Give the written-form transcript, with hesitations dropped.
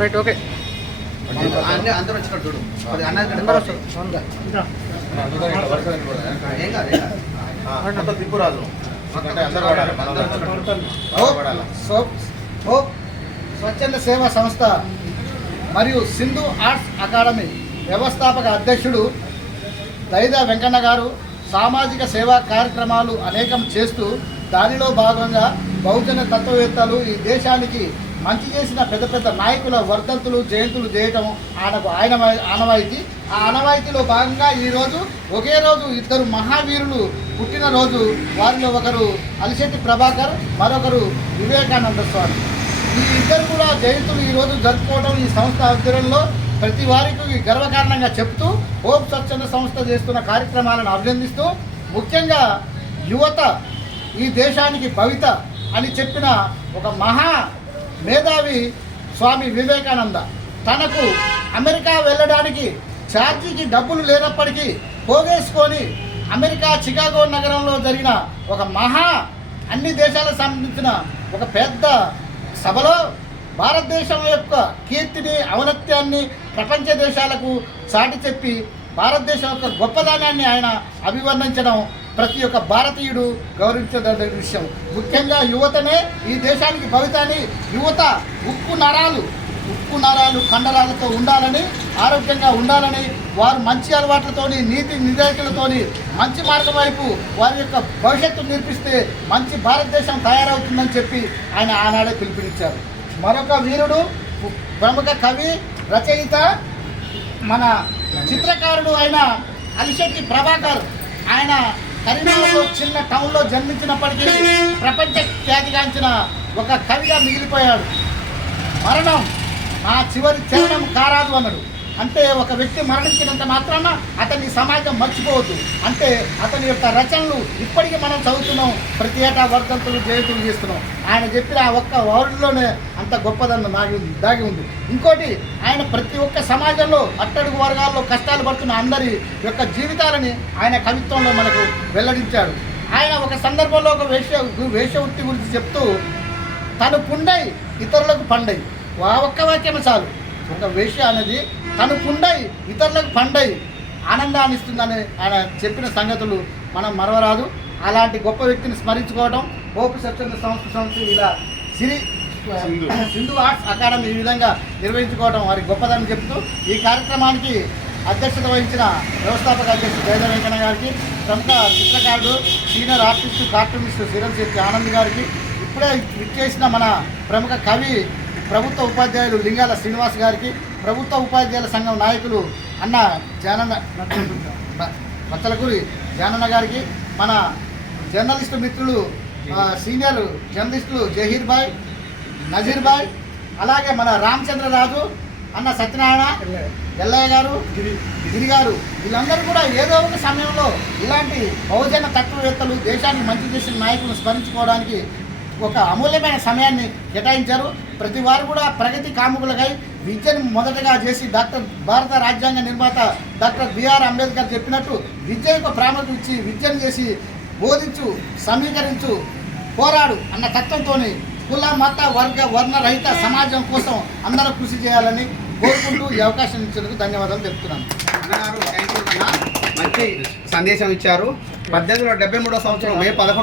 Right okay అందరూ వచ్చినట్టు చూడు అది అన్నది తిప్పురాజు స్వచ్ఛంద సేవా సంస్థ మరియు సింధు ఆర్ట్స్ అకాడమీ వ్యవస్థాపక అధ్యక్షుడు దైదా వెంకన్న గారు సామాజిక సేవా కార్యక్రమాలు అనేకం చేస్తూ దానిలో భాగంగా బహుజన తత్వవేత్తలు ఈ దేశానికి మంచి చేసిన పెద్ద పెద్ద నాయకుల వర్ధంతులు జయంతులు చేయటం ఆయన ఆనవాయితీ. ఆ ఆనవాయితీలో భాగంగా ఈరోజు ఒకే రోజు ఇద్దరు మహావీరులు పుట్టినరోజు. వారిలో ఒకరు అలిశెట్టి ప్రభాకర్, మరొకరు వివేకానంద స్వామి. ఈ ఇద్దరు కూడా జయంతులు ఈరోజు జరుపుకోవడం ఈ సంస్థ ఆధ్వర్యంలో ప్రతి వారికి గర్వకారణంగా చెప్తూ హోప్ స్వచ్ఛంద సంస్థ చేస్తున్న కార్యక్రమాలను అభినందిస్తూ, ముఖ్యంగా యువత ఈ దేశానికి భవిత అని చెప్పిన ఒక మహా మేధావి స్వామి వివేకానంద తనకు అమెరికా వెళ్ళడానికి ఛార్జీకి డబ్బులు లేనప్పటికీ పోగేసుకొని అమెరికా చికాగో నగరంలో జరిగిన ఒక మహా అన్ని దేశాలకు సంబంధించిన ఒక పెద్ద సభలో భారతదేశం యొక్క కీర్తిని ఔన్నత్యాన్ని ప్రపంచ దేశాలకు చాటి చెప్పి భారతదేశం యొక్క గొప్పదనాన్ని ఆయన అభివర్ణించడం ప్రతి ఒక్క భారతీయుడు గౌరవించదగ్గ విషయం. ముఖ్యంగా యువతనే ఈ దేశానికి భవితాన్ని. యువత ఉక్కు నరాలు కండరాలతో ఉండాలని, ఆరోగ్యంగా ఉండాలని, వారు మంచి అలవాట్లతోని, నీతి నిజాయితీలతోని మంచి మార్గం వైపు వారి యొక్క భవిష్యత్తు నిర్మిస్తే మంచి భారతదేశం తయారవుతుందని చెప్పి ఆయన ఆనాడే పిలుపునిచ్చారు. మరొక వీరుడు ప్రముఖ కవి, రచయిత, మన చిత్రకారుడు అయిన అలిశెట్టి ప్రభాకర్. ఆయన కరీంనగర్లో చిన్న టౌన్లో జన్మించినప్పటికీ ప్రపంచ ఖ్యాతిగాంచిన ఒక కవిగా మిగిలిపోయాడు. మరణం నా చివరి చరణం కారాదు అన్నాడు. అంటే ఒక వ్యక్తి మరణించినంత మాత్రాన అతన్ని సమాజం మర్చిపోవద్దు. అంటే అతని యొక్క రచనలు ఇప్పటికీ మనం చదువుతున్నాం, ప్రతి ఏటా వర్ధంతులు జయంతులు చేస్తున్నాం. ఆయన చెప్పిన ఆ ఒక్క వర్డ్లోనే అంత గొప్పదనం దాగి ఉంది. ఇంకోటి, ఆయన ప్రతి ఒక్క సమాజంలో అట్టడుగు వర్గాల్లో కష్టాలు పడుతున్న అందరి యొక్క జీవితాలని ఆయన కవిత్వంలో మనకు వెల్లడించాడు. ఆయన ఒక సందర్భంలో ఒక వేశ్యవృత్తి గురించి చెప్తూ, తను పుండై ఇతరులకు పండై, ఆ ఒక్క వాక్యమే చాలు. ఒక వేశ్య అనేది తను పుండై ఇతరులకు పండై ఆనందాన్ని ఇస్తుందని ఆయన చెప్పిన సంగతులు మనం మరవరాదు. అలాంటి గొప్ప వ్యక్తిని స్మరించుకోవడం, హోప్ స్వచ్ఛంద సంస్థ ఇలా సింధు ఆర్ట్స్ అకాడమీ ఈ విధంగా నిర్వహించుకోవడం వారి గొప్పదని చెప్తూ, ఈ కార్యక్రమానికి అధ్యక్షత వహించిన వ్యవస్థాపక అధ్యక్షుడు దైదా వెంకన్న గారికి, ప్రముఖ చిత్రకారుడు, సీనియర్ ఆర్టిస్టు, కార్టూనిస్టు శ్రీరంశెట్టి ఆనంద్ గారికి, ఇప్పుడే విచ్చేసిన మన ప్రముఖ కవి, ప్రభుత్వ ఉపాధ్యాయులు లింగాల శ్రీనివాస్ గారికి, ప్రభుత్వ ఉపాధ్యాయుల సంఘం నాయకులు అన్న బచ్చలకూరి జానన్న గారికి, మన జర్నలిస్టు మిత్రులు సీనియర్ జర్నలిస్టులు జహీర్ భాయ్, నజీర్ భాయ్, అలాగే మన రామచంద్రరాజు అన్న, సత్యనారాయణ, ఎల్లయ్య గారు, గిరి గారు, వీళ్ళందరూ కూడా ఏదో ఒక సమయంలో ఇలాంటి బహుజన తత్వవేత్తలు, దేశానికి మంచి చేసిన నాయకులను స్మరించుకోవడానికి ఒక అమూల్యమైన సమయాన్ని కేటాయించారు. ప్రతి వారు కూడా ప్రగతి కాముకులకై విద్యను మొదటగా చేసి భారత రాజ్యాంగ నిర్మాత డాక్టర్ బిఆర్ అంబేద్కర్ చెప్పినట్టు విద్యకు ప్రాముఖ్యత ఇచ్చి విద్యను చేసి బోధించు, సమీకరించు, పోరాడు అన్న తత్వంతో కుల మత వర్ణ రహిత సమాజం కోసం అందరూ కృషి చేయాలని కోరుకుంటూ ఈ అవకాశం ఇచ్చినందుకు ధన్యవాదాలు చెప్తున్నాను. మంచి సందేశం ఇచ్చారు. 1873 సంవత్సరం మే 11